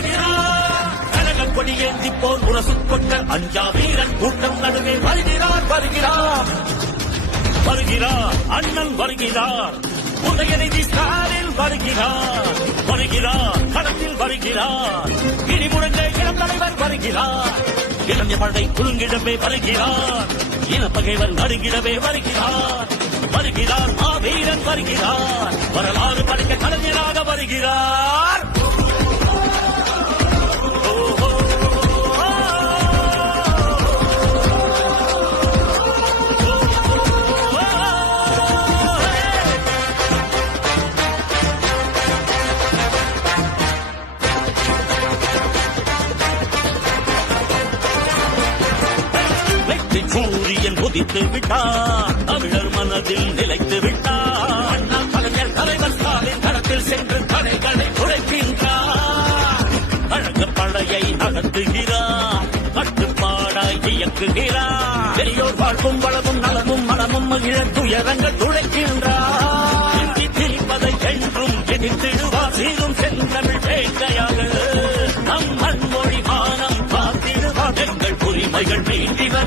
வருகிறார். கனகக் கொடியேந்தி போர் முரசுக் கொண்ட அஞ்சா வீரன் கூட்டம் நடுவே வருகிறார் வருகிறார் வருகிறார். அண்ணன் வருகிறார். உதயநிதி ஸ்டாலின் வருகிறார் வருகிறார். களத்தில் வருகிறார். இனி முழங்க இளம் தலைவர் வருகிறார். இளைஞ படை குலுங்கிடவே வருகிறார். இனப்பகைவர் நடுங்கிடவே வருகிறார் வருகிறார். மாவீரன் வருகிறார். வரலாறு படிக்க கலைஞராக வருகிறார். சூரியன் உதித்து விட்டார். தமிழர் மனதில் நிலைத்து விட்டார். அண்ணா கலைஞர் தலைவர் ஸ்டாலின் களத்தில் சென்று தடைகளை குறைக்கின்றார். அழகு படையை நடத்துகிறார். கட்டுப்பாடாய் இயக்குகிறார். பெரியோர் வாழ்வும் வளமும் நலமும் மனமும் மகிழ துயரங்கள் துளைக்கின்றார். திரிப்பதை என்றும் எதிர்த்திடுவார். சீரும் செந்தமிழ் வேட்கையாக நம் மண்மொழி மானம் காத்திடுவார். எங்கள் உரிமைகள் மீண்டிட